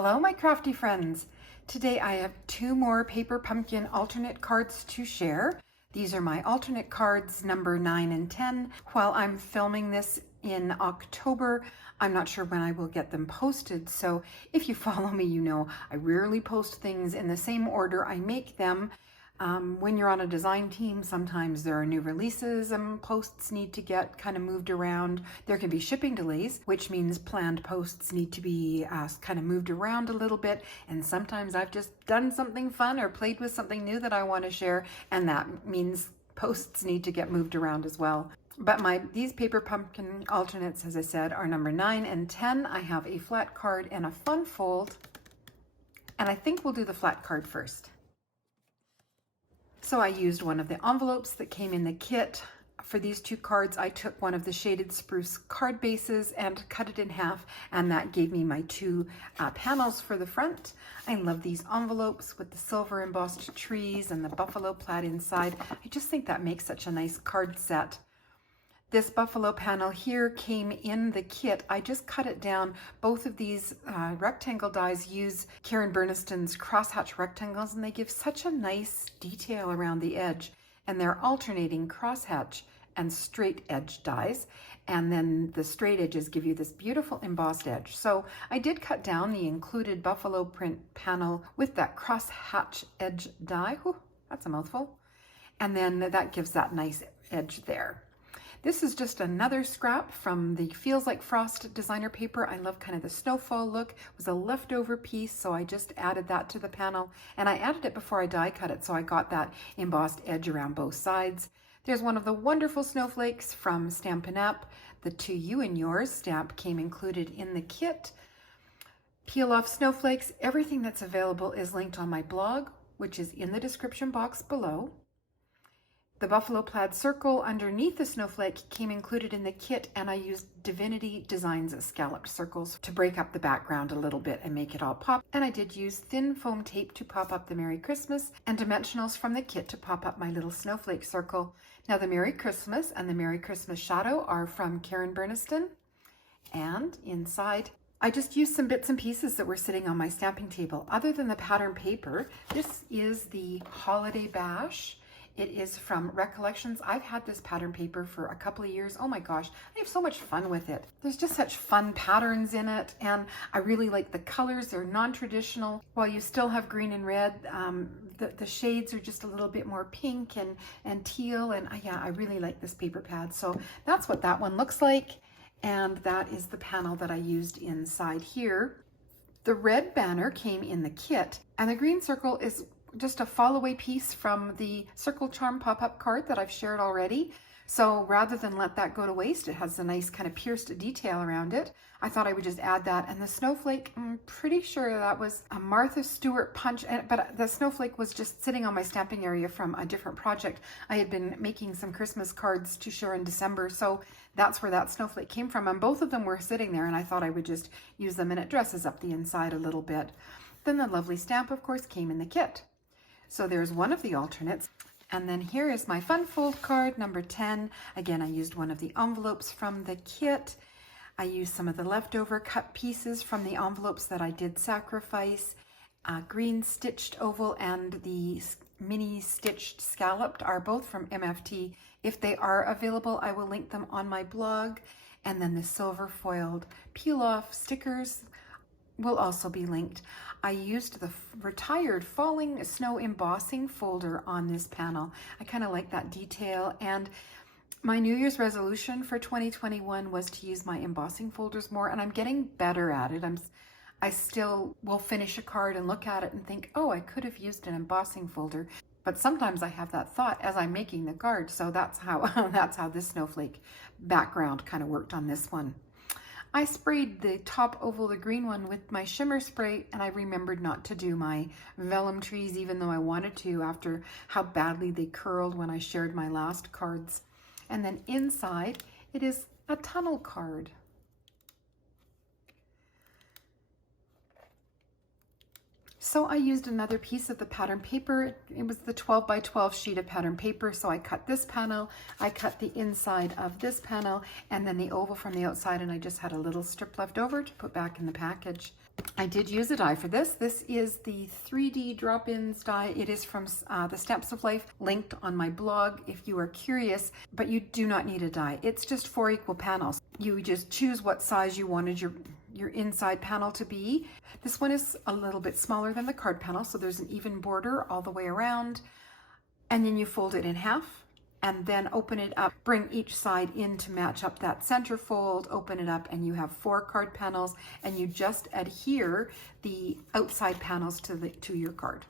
Hello, my crafty friends. Today I have two more paper pumpkin alternate cards to share. These are my alternate cards number 9 and 10. While I'm filming this in October, I'm not sure when I will get them posted. So if you follow me, you know I rarely post things in the same order I make them. When you're on a design team, sometimes there are new releases and posts need to get kind of moved around. There can be shipping delays, which means planned posts need to be kind of moved around a little bit. And sometimes I've just done something fun or played with something new that I want to share, and that means posts need to get moved around as well. But these paper pumpkin alternates, as I said, are number 9 and 10. I have a flat card and a fun fold, and I think we'll do the flat card first. So I used one of the envelopes that came in the kit. For these two cards, I took one of the Shaded Spruce card bases and cut it in half, and that gave me my two panels for the front. I love these envelopes with the silver embossed trees and the buffalo plaid inside. I just think that makes such a nice card set. This buffalo panel here came in the kit. I just cut it down. Both of these rectangle dies use Karen Burniston's crosshatch rectangles, and they give such a nice detail around the edge. And they're alternating crosshatch and straight edge dies. And then the straight edges give you this beautiful embossed edge. So I did cut down the included buffalo print panel with that crosshatch edge die. Whew, that's a mouthful. And then that gives that nice edge there. This is just another scrap from the Feels Like Frost designer paper. I love kind of the snowfall look. It was a leftover piece, so I just added that to the panel. And I added it before I die cut it, so I got that embossed edge around both sides. There's one of the wonderful snowflakes from Stampin' The To You and Yours stamp came included in the kit. Peel off snowflakes. Everything that's available is linked on my blog, which is in the description box below. The buffalo plaid circle underneath the snowflake came included in the kit, and I used Divinity Designs scalloped circles to break up the background a little bit and make it all pop. And I did use thin foam tape to pop up the Merry Christmas and dimensionals from the kit to pop up my little snowflake circle. Now the Merry Christmas and the Merry Christmas shadow are from Karen Burniston. And inside, I just used some bits and pieces that were sitting on my stamping table. Other than the pattern paper, this is the Holiday Bash. It is from Recollections. I've had this pattern paper for a couple of years. Oh my gosh, I have so much fun with it. There's just such fun patterns in it, and I really like the colors. They're non-traditional. While you still have green and red, the shades are just a little bit more pink and teal, and yeah, I really like this paper pad. So that's what that one looks like, and that is the panel that I used inside here. The red banner came in the kit, and the green circle is just a fall away piece from the Circle Charm pop-up card that I've shared already. So rather than let that go to waste, it has a nice kind of pierced detail around it. I thought I would just add that. And the snowflake, I'm pretty sure that was a Martha Stewart punch, but the snowflake was just sitting on my stamping area from a different project. I had been making some Christmas cards to share in December, so that's where that snowflake came from. And both of them were sitting there, and I thought I would just use them, and it dresses up the inside a little bit. Then the lovely stamp, of course, came in the kit. So there's one of the alternates. And then here is my fun fold card, number 10. Again, I used one of the envelopes from the kit. I used some of the leftover cut pieces from the envelopes that I did sacrifice. Green stitched oval and the mini stitched scalloped are both from MFT. If they are available, I will link them on my blog. And then the silver foiled peel off stickers will also be linked. I used the retired falling snow embossing folder on this panel. I kind of like that detail, and my New Year's resolution for 2021 was to use my embossing folders more, and I'm getting better at it. I still will finish a card and look at it and think, oh, I could have used an embossing folder. But sometimes I have that thought as I'm making the card, so that's how this snowflake background kind of worked on this one. I sprayed the top oval, the green one, with my shimmer spray, and I remembered not to do my vellum trees, even though I wanted to after how badly they curled when I shared my last cards. And then inside, it is a tunnel card. So I used another piece of the pattern paper. It was the 12 by 12 sheet of pattern paper. So I cut this panel, I cut the inside of this panel, and then the oval from the outside, and I just had a little strip left over to put back in the package. I did use a die for this. This is the 3D drop-ins die. It is from the Stamps of Life, linked on my blog if you are curious, but you do not need a die. It's just 4 equal panels. You just choose what size you wanted your inside panel to be. This one is a little bit smaller than the card panel, so there's an even border all the way around. And then you fold it in half and then open it up, bring each side in to match up that center fold, open it up, and you have 4 card panels, and you just adhere the outside panels to your card.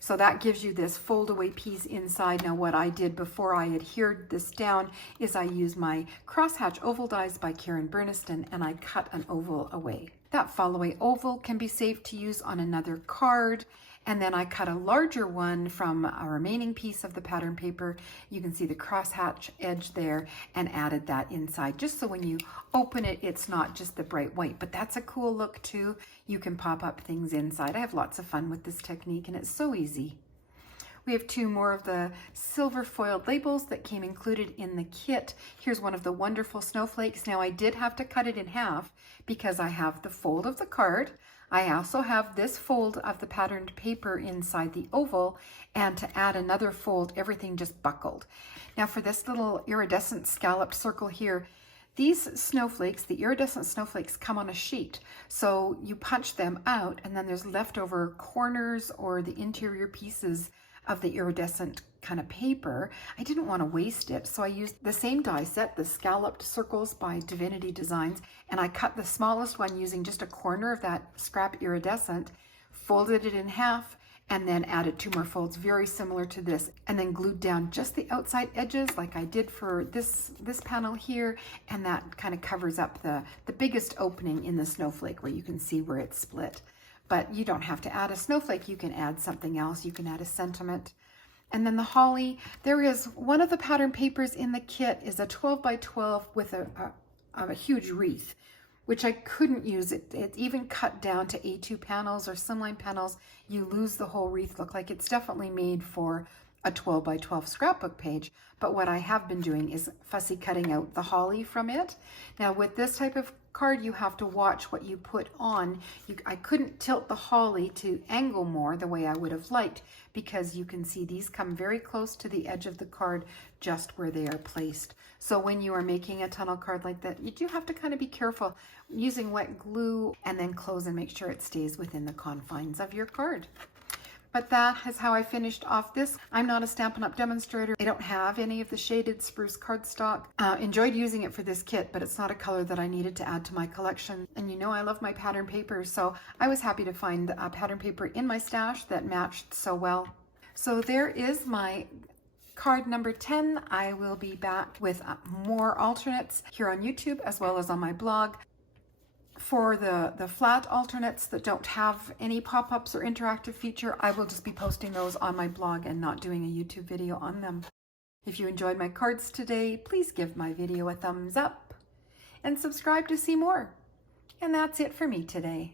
So that gives you this fold-away piece inside. Now what I did before I adhered this down is I used my crosshatch oval dies by Karen Burniston, and I cut an oval away. That fall-away oval can be saved to use on another card, and then I cut a larger one from a remaining piece of the pattern paper. You can see the crosshatch edge there, and added that inside, just so when you open it, it's not just the bright white, but that's a cool look too. You can pop up things inside. I have lots of fun with this technique, and it's so easy. We have 2 more of the silver foiled labels that came included in the kit. Here's one of the wonderful snowflakes. Now I did have to cut it in half because I have the fold of the card. I also have this fold of the patterned paper inside the oval, and to add another fold, everything just buckled. Now for this little iridescent scalloped circle here, these snowflakes, the iridescent snowflakes, come on a sheet. So you punch them out, and then there's leftover corners or the interior pieces of the iridescent kind of paper. I didn't want to waste it, so I used the same die set, the scalloped circles by Divinity Designs, and I cut the smallest one using just a corner of that scrap iridescent, folded it in half, and then added 2 more folds very similar to this, and then glued down just the outside edges like I did for this panel here, and that kind of covers up the biggest opening in the snowflake where you can see where it's split. But you don't have to add a snowflake, you can add something else, you can add a sentiment. And then the holly, there is one of the pattern papers in the kit is a 12 by 12 with a huge wreath, which I couldn't use. It's even cut down to A2 panels or slimline panels. You lose the whole wreath look. Like, it's definitely made for a 12 by 12 scrapbook page. But what I have been doing is fussy cutting out the holly from it. Now with this type of card, you have to watch what you put on. I couldn't tilt the holly to angle more the way I would have liked, because you can see these come very close to the edge of the card just where they are placed. So when you are making a tunnel card like that, you do have to kind of be careful using wet glue, and then close and make sure it stays within the confines of your card. But that is how I finished off this. I'm not a Stampin' Up! Demonstrator. I don't have any of the Shaded Spruce cardstock. Enjoyed using it for this kit, but it's not a color that I needed to add to my collection. And you know I love my pattern paper, so I was happy to find a pattern paper in my stash that matched so well. So there is my card number 10. I will be back with more alternates here on YouTube as well as on my blog. For the flat alternates that don't have any pop-ups or interactive feature, I will just be posting those on my blog and not doing a YouTube video on them. If you enjoyed my cards today, please give my video a thumbs up and subscribe to see more. And that's it for me today.